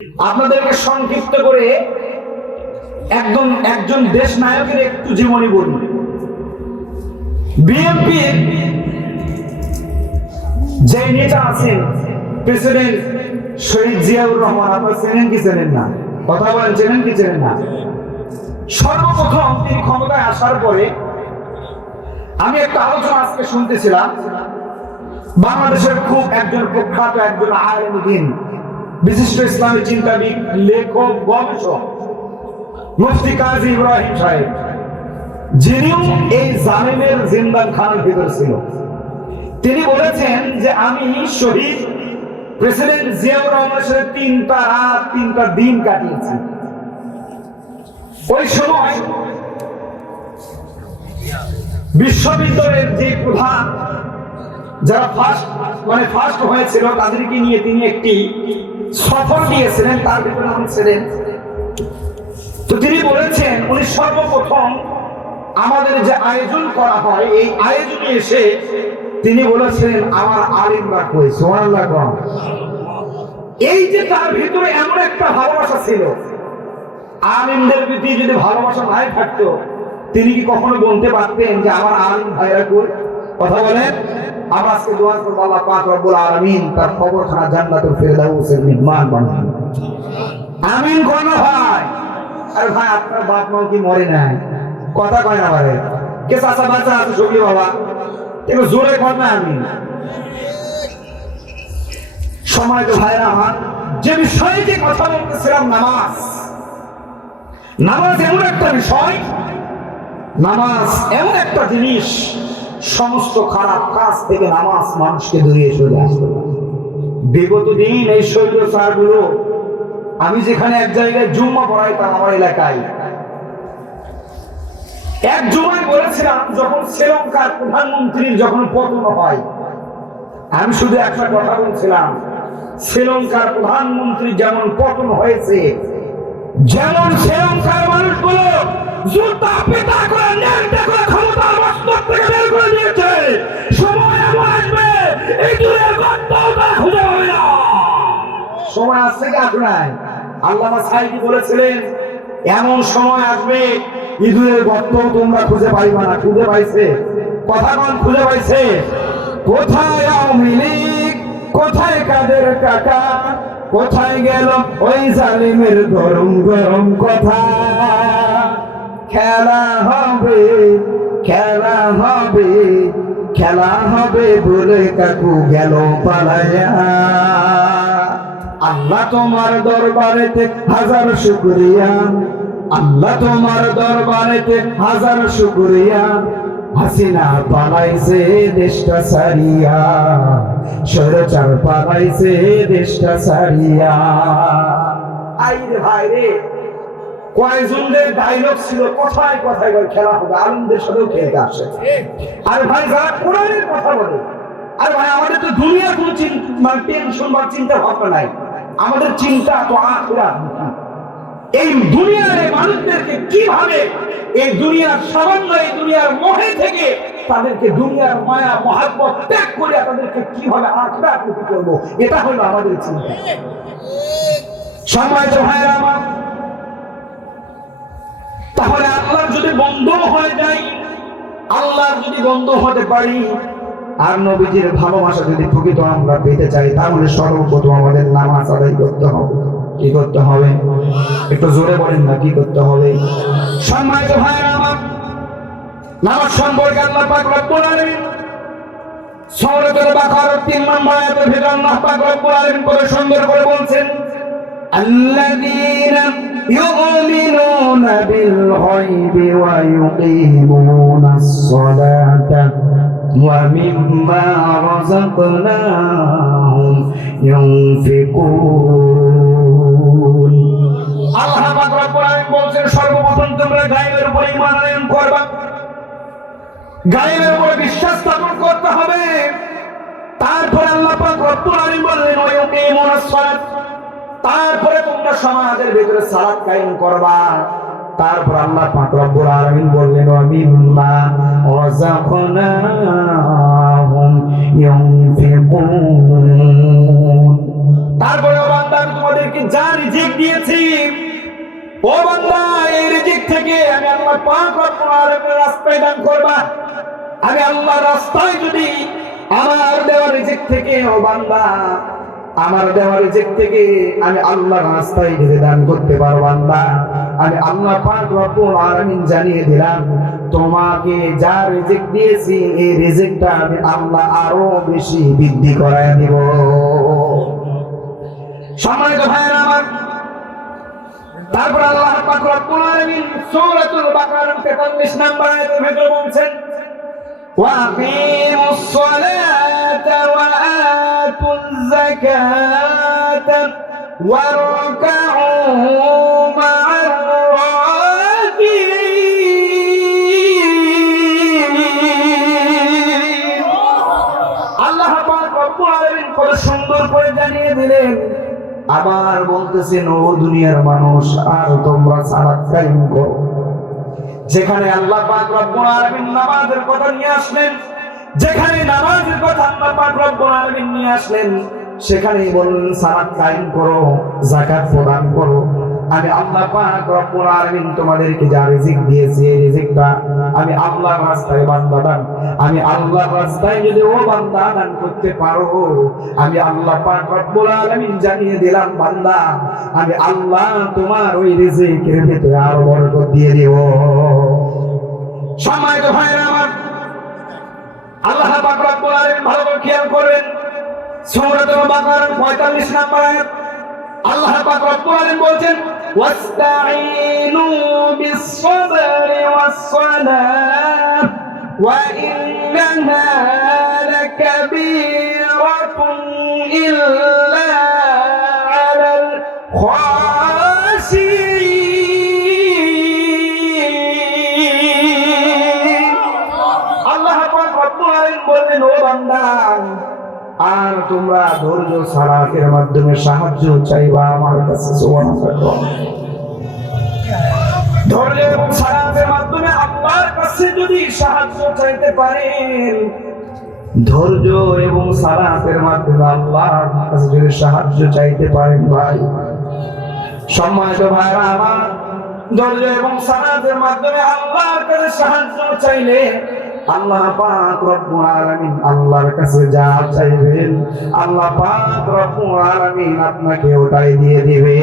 আপনাদেরকে সংক্ষিপ্ত করে একজন দেশ নায়কের একটু জীবনী বলি। বিএনপির যে নেতা আছেন প্রেসিডেন্ট শহীদ জিয়াউর রহমান, আপনারা চেনেন কি চেনেন না? কথা বলেন, চেনেন কি চেনেন না? সর্বপ্রথম তিনি ক্ষমতায় আসার পরে আমি একটা আলোচনা আজকে শুনতেছিলাম, বাংলাদেশের খুব একজন প্রখ্যাত একজন আলেম, বিশিষ্ট ইসলামী চিন্তাবিদ, লেখক, গবেষক মুফতি কাজী ইব্রাহিম সাহেব, যিনিও এই জালিমের জিন্দাখানার ভিতরে ছিল, তিনি বলেছেন যে আমি শহীদ প্রেসিডেন্ট জিয়াউর রহমানের সাথে 3টা রাত 3টা দিন কাটিয়েছি। ওই সময় বিশ্ববিদ্যালয়ের যে প্রধান যারা ফার্স্ট হয়েছিল তাদেরকে নিয়ে তিনি একটি সফর দিয়েছিলেন, তার ভিতরে উনি ছিলেন। তো তিনি বলেছেন উনি সর্বপ্রথম আমাদের যে আয়োজন করা হয় এই আয়োজনে এসে তিনি বলেছেন আমার আলিমরা কই, সুবহানাল্লাহ। এই যে তার ভিতরে এমন একটা ভালোবাসা ছিল, আলিমদের প্রতি যদি ভালোবাসা নাই থাকতো তিনি কি কখনো বলতে পারতেন যে আমার আলিম ভাইরা কই? কথা বলেন। আমরা আজকে দোয়া করব আল্লাহ পাক রব্বুল আলামিন তার কবরখানা জান্নাতুল ফেরদাউসের মেহমান বানান। আমিন কোন ভাই? আরে ভাই আপনার বাপ মা কি মরে নাই? কথা কয় না পারে কে? চাচা বাচ্চা আছে সবই বাবা, একটু জোরে কর না। আমিন। সময় তো ভাইরা আমার, যে বিষয়টি কথা বলতেছিলাম, নামাজ এমন একটা বিষয়, নামাজ এমন একটা জিনিস, সমস্ত খারাপ কাজ থেকে নামাজ মানুষকে দূরে সরে আসবে। বিগত দিন এই স্বৈরাচারগুলো, আমি যেখানে এক জায়গায় জুম্মা পড়াইতাম আমার এলাকায়, এক জুমায় বলেছিলাম যখন শ্রীলঙ্কার প্রধানমন্ত্রীর যখন পতন হয়, আমি শুধু একটা কথা বলছিলাম, শ্রীলঙ্কার প্রধানমন্ত্রী যেমন পতন হয়েছে, যেমন শ্রীলঙ্কার মানুষগুলো জুতা পিটা করে ন্যাংটা করে ক্ষমতার মস্তক থেকে বের করে দিয়েছে, সময় এমন আসবে এই দূরের গর্তটা খুঁজে পাবে না। সময় আসছে কি আসবে নাই? আল্লামা সাইদি বলেছিলেন এমন সময় আসবে ইঁদুরের গর্ত তোমরা খুঁজে পাইবা না। খুঁজে পাইছে? কথা কোন খুঁজে পাইছে? কোথায় আওয়ামী লীগ, কোথায় কাদের কাকা, কোথায় গেল ওই জালিমের গরম গরম কথা? খেলা হবে, খেলা হবে, খেলা হবে বলে কাকু গেল পালায়া। আল্লাহ তোমার দরবারেতে হাজার শুকরিয়া, আল্লাহ তোমার দরবারেতে হাজার শুকরিয়া, হাসিনা পালাইছে দেশটা সারিয়া, স্বৈরাচার পালাইছে দেশটা সারিয়া। আইরে ভাই রে, কয়েকজনের ডায়লগ ছিল, কোথায় কোথায় খেলা হবে, আলমদের সাথেও খেলতে আসে। আর ভাই যারা কোরআনের কথা বলে, আর ভাই আমাদের তো দুনিয়ার কোনো টেনশন বা চিন্তা ভাবনা নাই, আমাদের চিন্তা তো আখিরাত। এই দুনিয়ার এই মানুষদেরকে কিভাবে এই দুনিয়ার সামান্য এই দুনিয়ার মোহে থেকে তাদেরকে দুনিয়ার মায়া মহাব্বত ত্যাগ করে তাদেরকে কিভাবে আখিরাত মুখী করবো, এটা হলো আমাদের চিন্তা। সম্মানিত ভাইরা আমার, তাহলে আল্লাহর যদি বন্ধ হয়ে যায়, আল্লাহর যদি বন্ধ হতে পারি আর নবীজির ভালোবাসা যদি প্রকৃত আমরা পেতে চাই, তাহলে সর্বপ্রথম আমাদের নামাজ আদায় করতে হবে। কি করতে হবে? একটু জোরে বলেন না, কি করতে হবে? সম্মানিত ভাইরা আমার, নামাজ সম্পর্কে আল্লাহ পাক রব্বুল আলামিন সূরাতুল বাকারার 3 নম্বর আয়াতের ভিতরে আল্লাহ পাক রব্বুল আলামিন বড় সুন্দর করে বলছেন, আল্লাযীনা ইউমিনুনা বিল গায়বি ওয়া ইউকিমুনাস সালাতা ওয়া মিম্মা রাযাকনাহুম ইউনফিকুন। আল্লাহ পাক রব্বুল আলামিন বলেন সর্বপ্রথম তোমরা গায়বের উপর ঈমান আনয়ন করবা, গায়বের উপর বিশ্বাস স্থাপন করতে হবে। তারপর আল্লাহ পাক রব্বুল আলামিন বললেন ওয়া ইউকিমুনাস সালাত, তারপরে তোমরা সমাজের ভিতরে সালাত কায়েম করবা। তারপর আল্লাহ পাক রব্বুল আলামিন বললেন ওয়া মিম্মা রাযাকনাহুম ইউনফিকুন। তারপরে বান্দা আমি তোমাদের তোমাদেরকে যা রিজিক দিয়েছি, ও বান্দা এই রিজিক থেকে আমি আল্লাহ পাক রব্বুল আলামিনের রাস্তায় দান করবা। আমি আল্লাহর রাস্তায় যদি আমার দেওয়া রিজিক থেকে, ও বান্দা আমার দেওয়া রিজিক থেকে আমি আল্লাহর রাস্তায় যদি দান করতে পারো বান্দা, আমি আল্লাহ পাক রব্বুল আলামিন জানিয়ে দিলাম তোমাকে যা রিজিক দিয়েছি এই রিজিকটা আমি আল্লাহ আরো বেশি বৃদ্ধি করায় দিব। সম্মানিত ভাইরা আমার, তারপর আল্লাহ পাক রব্বুল আলামিন সূরাতুল বাকারার 43 নম্বর আয়াতের ভিতরে বলছেন, وَأَقِيمُوا الصَّلَاةَ وَآتُوا الزَّكَاةَ وَارْكَعُوا مَعَ الرَّاكِعِينَ। আল্লাহ পাক রব্বুল আলামিন কত সুন্দর করে জানিয়ে দিলেন, আবার বলতেছেন ও দুনিয়ার মানুষ আর তোমরা সালাত কায়েম করো। যেখানে আল্লাহ পাক রব্বুল আলামিন নামাজের কথা নিয়ে আসলেন, যেখানে নামাজের কথা আল্লাহ পাক রব্বুল আলামিন নিয়ে আসলেন, সেখানেই বললেন সালাত কায়েম করো, যাকাত প্রদান করো। আমি আল্লাহ পাক রব্বুল আলামিন তোমাদেরকে যা রিজিক দিয়েছি এই রিজিকটা আমি আল্লাহর রাস্তায় বান্দা দান, আমি আল্লাহর রাস্তায় যদি ও বান্দা দান করতে পারো, আমি আল্লাহ পাক রব্বুল আলামিন জানিয়ে দিলাম বান্দা আমি আল্লাহ তোমার ওই রিজিকের ভিতরে আরো বরকত দিয়ে দেব। সম্মানিত ভাইরা আমার, আল্লাহ পাক রব্বুল আলামিন ভালো করে খেয়াল করবেন, সূরাতুল বাকারার 45 নম্বর আয়াত আল্লাহ পাক রব্বুল আলামিন বলছেন, ওয়াস্তাঈনু বিস-সাবরি ওয়াস-সালাহ ওয়া ইন্নাহা লাকাবীরাতুন ইল্লা আলাল খাশিঈন। আল্লাহ পাক রব্বুল আলামিন বলেন ও বান্দা আর তোমরা ধৈর্য সালাতের মাধ্যমে সাহায্য চাইবা আমার কাছে। সুবহানাল্লাহ। ধৈর্য এবং সালাতের মাধ্যমে আল্লাহর কাছে যদি সাহায্য চাইতে পারেন, ধৈর্য এবং সালাতের মাধ্যমে আল্লাহর কাছে যদি সাহায্য চাইতে পারেন ভাই, সম্মানিত ভাইরা আমার, ধৈর্য এবং সালাতের মাধ্যমে আল্লাহর কাছে সাহায্য চাইলে আল্লাহ পাক রব্বুল আলামিন আল্লাহর কাছে যা চাইবেন আল্লাহ পাক রব্বুল আলামিন আপনাকে ওটাই দিয়ে দিবে।